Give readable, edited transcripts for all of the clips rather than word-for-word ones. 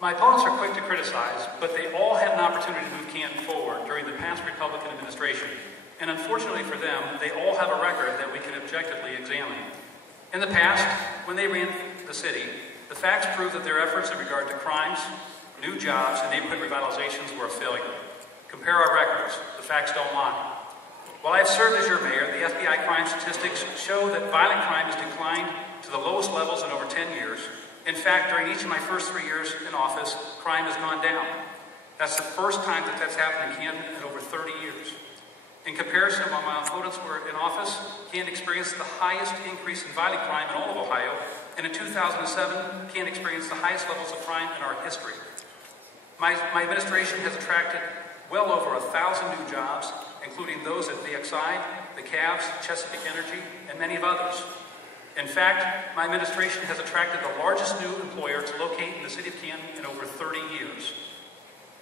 My opponents are quick to criticize, but they all had an opportunity to move Canton forward during the past Republican administration. And unfortunately for them, they all have a record that we can objectively examine. In the past, when they ran the city, the facts prove that their efforts in regard to crimes, new jobs, and neighborhood revitalizations were a failure. Compare our records. The facts don't lie. While I have served as your mayor, the FBI crime statistics show that violent crime has declined to the lowest levels in over 10 years. In fact, during each of my first 3 years in office, crime has gone down. That's the first time that that's happened in Canton in over 30 years. In comparison, while my opponents were in office, Canton experienced the highest increase in violent crime in all of Ohio, and in 2007, Canton experienced the highest levels of crime in our history. My administration has attracted well over 1,000 new jobs, including those at VXI, the Cavs, Chesapeake Energy, and many of others. In fact, my administration has attracted the largest new employer to locate in the city of Canton in over 30 years.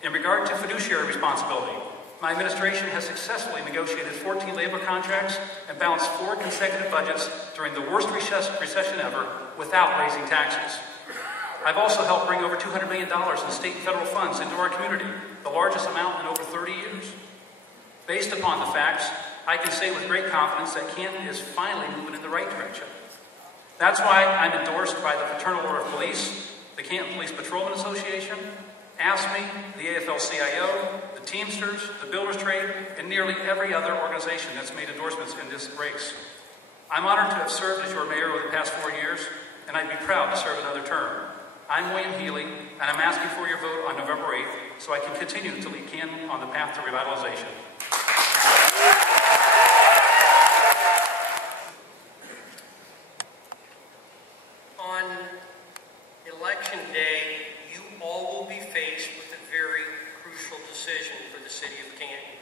In regard to fiduciary responsibility, my administration has successfully negotiated 14 labor contracts and balanced 4 consecutive budgets during the worst recession ever without raising taxes. I've also helped bring over $200 million in state and federal funds into our community, the largest amount in over 30 years. Based upon the facts, I can say with great confidence that Canton is finally moving in the right direction. That's why I'm endorsed by the Fraternal Order of Police, the Canton Police Patrolman Association, AFSCME, the AFL-CIO, the Teamsters, the Builders Trade, and nearly every other organization that's made endorsements in this race. I'm honored to have served as your mayor over the past 4 years, and I'd be proud to serve another term. I'm William Healy, and I'm asking for your vote on November 8th so I can continue to lead Canton on the path to revitalization. On Election Day, you all will be faced with a very crucial decision for the city of Canton.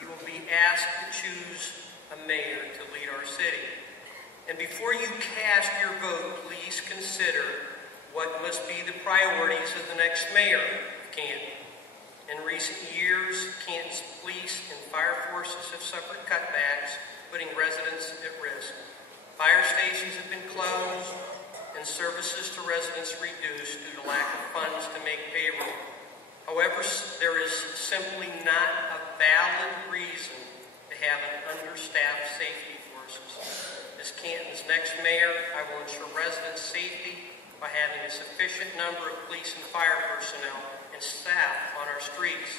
You will be asked to choose a mayor to lead our city. And before you cast your vote, please consider what must be the priorities of the next mayor of Canton. In recent years, Canton's police and fire forces have suffered cutbacks, putting residents at risk. Fire stations have been closed, and services to residents reduced due to lack of funds to make payroll. However, there is simply not a valid reason to have an understaffed safety forces. As Canton's next mayor, I will ensure residents' safety by having a sufficient number of police and fire personnel and staff on our streets.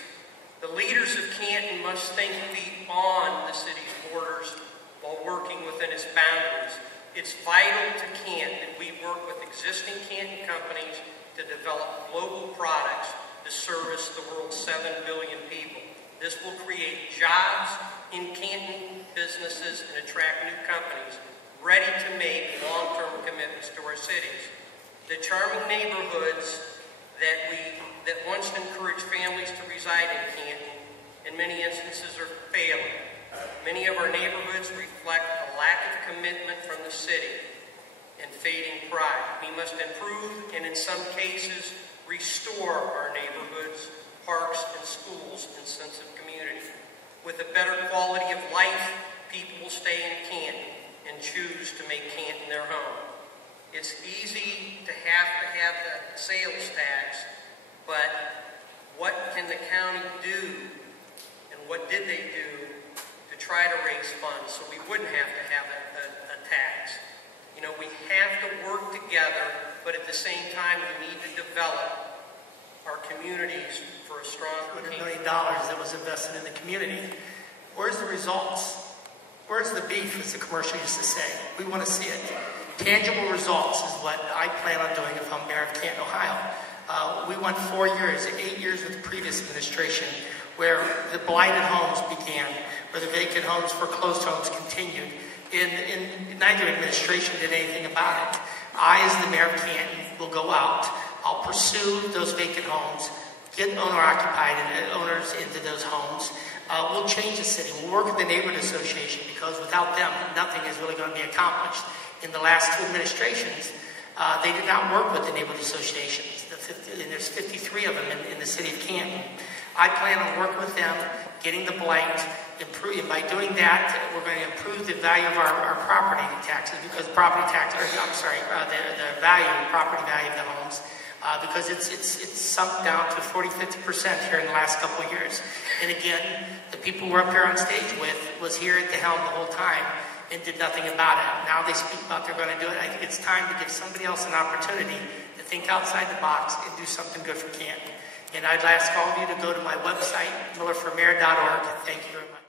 The leaders of Canton must think beyond the city's borders while working within its boundaries. It's vital to Canton that we work with existing Canton companies to develop global products to service the world's 7 billion people. This will create jobs in Canton businesses and attract new companies ready to make long-term commitments to our cities. The charming neighborhoods that once encouraged families to reside in Canton, in many instances are failing. Many of our neighborhoods reflect a lack of commitment from the city and fading pride. We must improve and in some cases restore our neighborhoods, parks, and schools and sense of community. With a better quality of life, people will stay in Canton and choose to make Canton their home. It's easy to have the sales tax, but what can the county do, and what did they do to try to raise funds so we wouldn't have to have a tax? You know, we have to work together, but at the same time, we need to develop our communities for a stronger $100 million that was invested in the community. Where's the results? Where's the beef, as the commercial used to say? We want to see it. Tangible results is what I plan on doing if I'm mayor of Canton, Ohio. We went 4 years, 8 years with the previous administration, where the blighted homes began, where the vacant homes, foreclosed homes continued. And neither administration did anything about it. I, as the mayor of Canton, will go out. I'll pursue those vacant homes, get owner-occupied and owners into those homes. We'll change the city. We'll work with the neighborhood association because without them, nothing is really going to be accomplished. In the last 2 administrations, they did not work with the neighborhood associations. And there's 53 of them in the city of Canton. I plan on working with them, getting the blight, improving. By doing that, we're going to improve the value of our property taxes because the property value of the homes. because it's sunk down to 40-50% here in the last couple of years. And again, the people we're up here on stage with was here at the helm the whole time and did nothing about it. Now they speak about they're going to do it. I think it's time to give somebody else an opportunity to think outside the box and do something good for Canton. And I'd ask all of you to go to my website, millerformayor.org. Thank you very much.